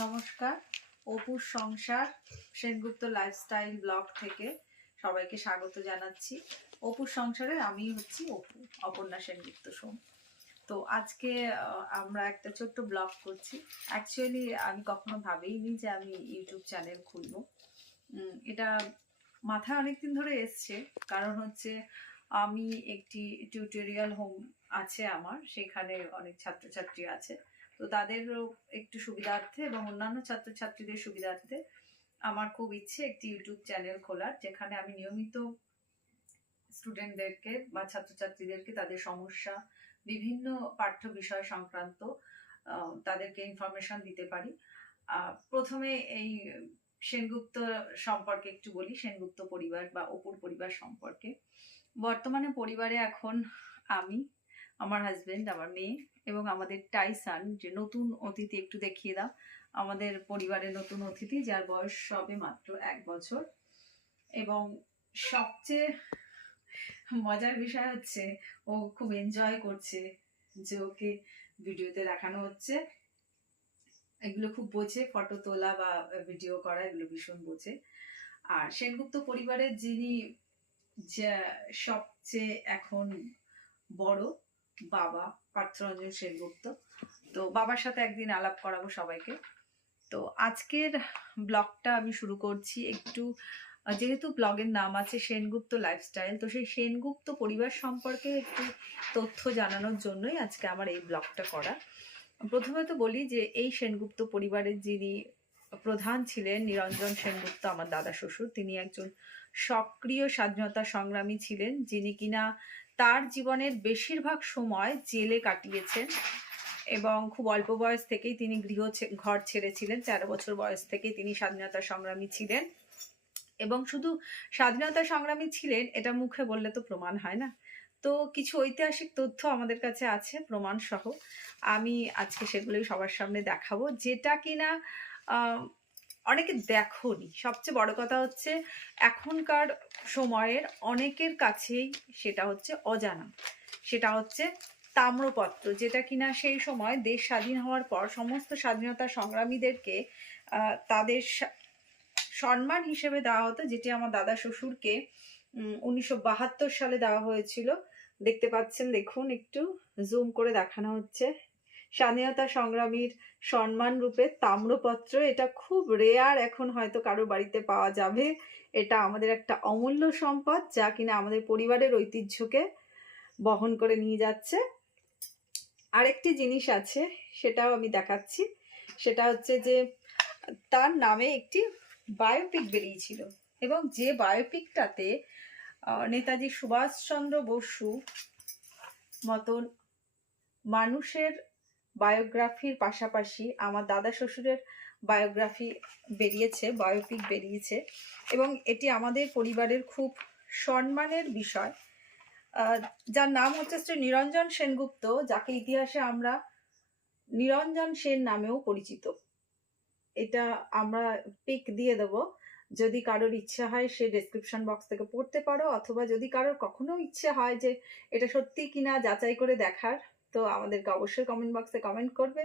নমস্কার, অপুর সংসার সেনগুপ্ত লাইফস্টাইল ব্লগ থেকে সবাইকে স্বাগত জানাচ্ছি। অপুর সংসারে আমি হচ্ছি অপু, অপর্ণা সেনগুপ্ত সোম। তো আজকে আমরা একটা ছোট্ট ব্লগ করছি। অ্যাকচুয়ালি আমি কখনো ভাবিনি যে আমি ইউটিউব চ্যানেল খুলবো। এটা মাথায় অনেকদিন ধরে এসছে, কারণ হচ্ছে আমি একটি টিউটোরিয়াল হোম আছে আমার, সেখানে অনেক ছাত্রছাত্রী আছে। তো তাদেরও একটু সুবিধার্থে এবং অন্যান্য ছাত্রছাত্রীদের সুবিধার্থে আমার খুব ইচ্ছে একটি ইউটিউব চ্যানেল খোলার, যেখানে আমি নিয়মিত স্টুডেন্টদেরকে বা ছাত্রছাত্রীদেরকে তাদের সমস্যা, বিভিন্ন পাঠ্য বিষয় সংক্রান্ত তাদেরকে ইনফরমেশন দিতে পারি। প্রথমে এই সেনগুপ্ত সম্পর্কে একটু বলি, সেনগুপ্ত পরিবার বা অপুর পরিবার সম্পর্কে। বর্তমানে পরিবারে এখন আমি, আমার হাজবেন্ড, আমার মেয়ে এবং আমাদের টাইসান, যে নতুন অতিথি। একটু দেখিয়ে দাও আমাদের পরিবারের নতুন অতিথি, যার বয়স সবে মাত্র 1 বছর। এবং সবচেয়ে মজার বিষয় হচ্ছে ও খুব এনজয় করছে যে ওকে ভিডিওতে দেখানো হচ্ছে। এগুলো খুব বোঝে, ফটো তোলা বা ভিডিও করা এগুলো ভীষণ বোঝে। আর সেনগুপ্ত পরিবারের যিনি সবচেয়ে এখন বড়, বাবা পার্থরঞ্জন সেনগুপ্ত। তো বাবার সাথে একদিন আলাপ করাবো সবাইকে। তো আজকের ব্লগটা আমি শুরু করছি একটু, যেহেতু ব্লগের নাম আছে সেনগুপ্ত লাইফস্টাইল, তো সেই সেনগুপ্ত পরিবার সম্পর্কে একটু তথ্য জানানোর জন্যই আজকে আমার এই ব্লগটা করা। প্রথমে তো বলি যে এই সেনগুপ্ত পরিবারের যিনি প্রধান ছিলেন, নিরঞ্জন সেনগুপ্ত, আমার দাদা শ্বশুর। তিনি একজন সক্রিয় স্বাধীনতা সংগ্রামী ছিলেন, যিনি কিনা তার জীবনের বেশিরভাগ সময় জেলে কাটিয়েছেন এবং খুব অল্প বয়স থেকেই তিনি ঘর ছেড়েছিলেন। 13 বছর বয়স থেকেই তিনি স্বাধীনতা সংগ্রামী ছিলেন। এবং শুধু স্বাধীনতা সংগ্রামী ছিলেন এটা মুখে বললে তো প্রমাণ হয় না, তো কিছু ঐতিহাসিক তথ্য আমাদের কাছে আছে প্রমাণ সহ। আমি আজকে সেগুলোই সবার সামনে দেখাবো, যেটা কিনা অনেকে দেখোনি। সবচেয়ে বড় কথা হচ্ছে এখনকার সময়ের অনেকের কাছেই সেটা হচ্ছে অজানা। সেটা হচ্ছে তাম্রপত্র, যেটা কিনা সেই সময় দেশ স্বাধীন হওয়ার পর সমস্ত স্বাধীনতা সংগ্রামীদেরকে তাদের সম্মান হিসেবে দেওয়া হতো, যেটি আমার দাদা শ্বশুরকে 1972 সালে দেওয়া হয়েছিল। দেখতে পাচ্ছেন, দেখুন, একটু জুম করে দেখানো হচ্ছে স্বাধীনতা সংগ্রামীর সম্মান রূপে তাম্রপত্র। এটা খুব রেয়ার, এখন হয়তো কারো বাড়িতে পাওয়া যাবে। এটা আমাদের একটা অমূল্য সম্পদ, যা কিনা আমাদের পরিবারের ঐতিহ্যকে বহন করে নিয়ে যাচ্ছে। আরেকটি জিনিস আছে, সেটাও আমি দেখাচ্ছি। সেটা হচ্ছে যে তার নামে একটি বায়োপিক বেরিয়েছিল, এবং যে বায়োপিকটাতে নেতাজি সুভাষচন্দ্র বসু মতন মানুষের বায়োগ্রাফির পাশাপাশি আমার দাদা শ্বশুরের বায়োগ্রাফি বেরিয়েছে, বায়োপিক বেরিয়েছে। এবং এটি আমাদের পরিবারের খুব সম্মানের বিষয়, যার নাম হচ্ছে শ্রী নিরঞ্জন সেনগুপ্ত, যাকে ইতিহাসে আমরা নিরঞ্জন সেন নামেও পরিচিত। এটা আমরা পিক দিয়ে দেবো, যদি কারোর ইচ্ছে হয় সে ডেসক্রিপশন বক্স থেকে পড়তে পারো, অথবা যদি কারোর কখনো ইচ্ছে হয় যে এটা সত্যি কিনা যাচাই করে দেখার, তো আমাদেরকে অবশ্যই কমেন্ট বক্সে কমেন্ট করবে,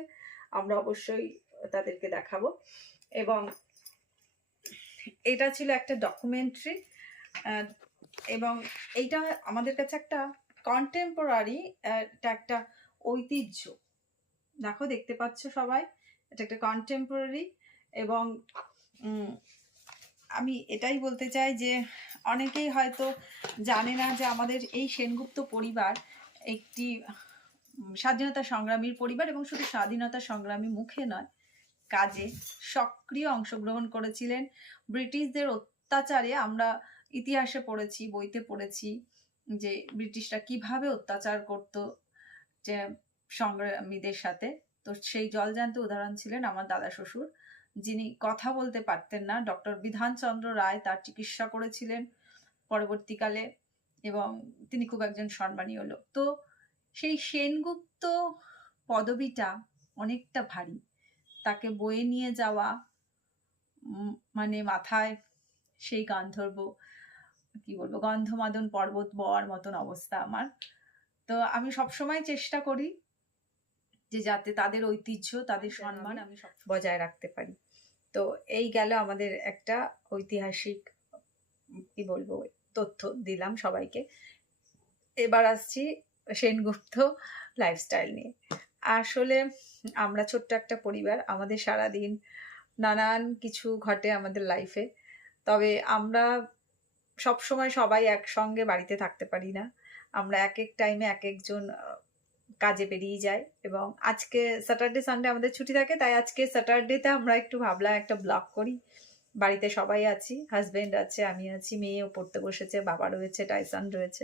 আমরা অবশ্যই তাদেরকে দেখাবো। এবং এটা ছিল একটা ডকুমেন্টারি, এবং এইটা আমাদের কাছে একটা কন্টেম্পোরারি, এটা একটা ঐতিহ্য। দেখো, দেখতে পাচ্ছ সবাই, এটা একটা কন্টেম্পোরারি। এবং আমি এটাই বলতে চাই যে অনেকেই হয়তো জানে না যে আমাদের এই সেনগুপ্ত পরিবার একটি স্বাধীনতা সংগ্রামীর পরিবার, এবং শুধু স্বাধীনতা সংগ্রামী মুখে নয়, কাজে সক্রিয় অংশগ্রহণ করেছিলেন। ব্রিটিশদের অত্যাচারে আমরা ইতিহাসে পড়েছি, বইতে পড়েছি যে ব্রিটিশরা কিভাবে অত্যাচার করত যে সংগ্রামীদের সাথে। তো সেই জলজান্ত উদাহরণ ছিলেন আমার দাদা শ্বশুর, যিনি কথা বলতে পারতেন না। ডক্টর বিধানচন্দ্র রায় তার চিকিৎসা করেছিলেন পরবর্তীকালে, এবং তিনি খুব একজন সম্মানীয় লোক। তো সেই সেনগুপ্ত পদবিটা অনেকটা ভারী, তাকে বয়ে নিয়ে যাওয়া মানে মাথায় সেই গান্ধর্ব, কি বলবো, গন্ধমাদন পর্বত বওয়ার মতন অবস্থা আমার। তো আমি সবসময় চেষ্টা করি যে যাতে তাদের ঐতিহ্য, তাদের সম্মান আমি বজায় রাখতে পারি। তো এই গেল আমাদের একটা ঐতিহাসিক কি বলবো তথ্য দিলাম সবাইকে। এবার আসছি সেনগুপ্ত লাইফস্টাইল নিয়ে। আসলে আমরা ছোট্ট একটা পরিবার, আমাদের সারাদিন নানান কিছু ঘটে আমাদের লাইফে। তবে আমরা সবসময় সবাই একসঙ্গে বাড়িতে থাকতে পারি না। আমরা এক এক টাইমে এক একজন কাজে বেরিয়ে যাই, এবং আজকে স্যাটারডে সানডে আমাদের ছুটি থাকে, তাই আজকে স্যাটারডেতে আমরা একটু ভাবলাম একটা ব্লগ করি। বাড়িতে সবাই আছি, হাজবেন্ড আছে, আমি আছি, মেয়েও পড়তে বসেছে, বাবা রয়েছে, টাইসান রয়েছে।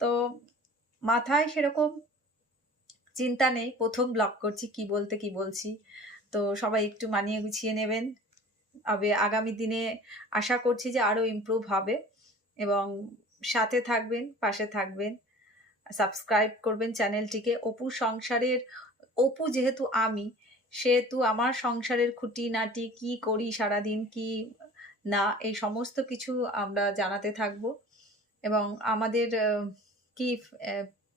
তো মাথায় সেরকম চিন্তা নেই, প্রথম ব্লগ করছি, কি বলতে কি বলছি। তো সবাই একটু মানিয়ে গুছিয়ে নেবেন। আগামী দিনে আশা করছি যে আরো ইমপ্রুভ হবে, এবং সাথে থাকবেন, পাশে থাকবেন, সাবস্ক্রাইব করবেন চ্যানেলটিকে। অপুর সংসারের, অপু যেহেতু আমি, সেহেতু আমার সংসারের খুঁটিনাটি কি করি সারাদিন, কি না, এই সমস্ত কিছু আমরা জানাতে থাকবো। এবং আমাদের কি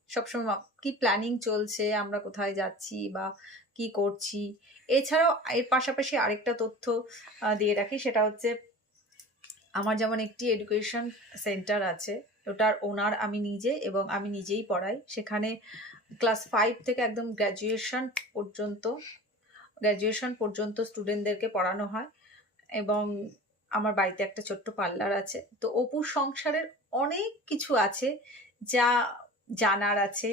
সবসময় কি প্ল্যানিং চলছে, আমরা কোথায় যাচ্ছি বা কি করছি। এছাড়াও এর পাশাপাশি আরেকটা তথ্য দিয়ে রাখি, সেটা হচ্ছে আমার যেমন একটি এডুকেশন সেন্টার আছে, ওটার ওনার আমি নিজে, এবং আমি নিজেই পড়াই। সেখানে ক্লাস 5 থেকে একদম গ্র্যাজুয়েশন পর্যন্ত স্টুডেন্টদেরকে পড়ানো হয়। এবং আমার বাড়িতে একটা ছোট্ট পার্লার আছে। তো অপুর সংসারের অনেক কিছু আছে যা জানার আছে।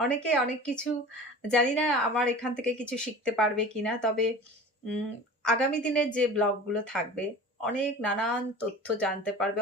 অনেকে অনেক কিছু, জানি না আমার এখান থেকে কিছু শিখতে পারবে কিনা, তবে আগামী দিনের যে ব্লগগুলো থাকবে অনেক নানান তথ্য জানতে পারবে।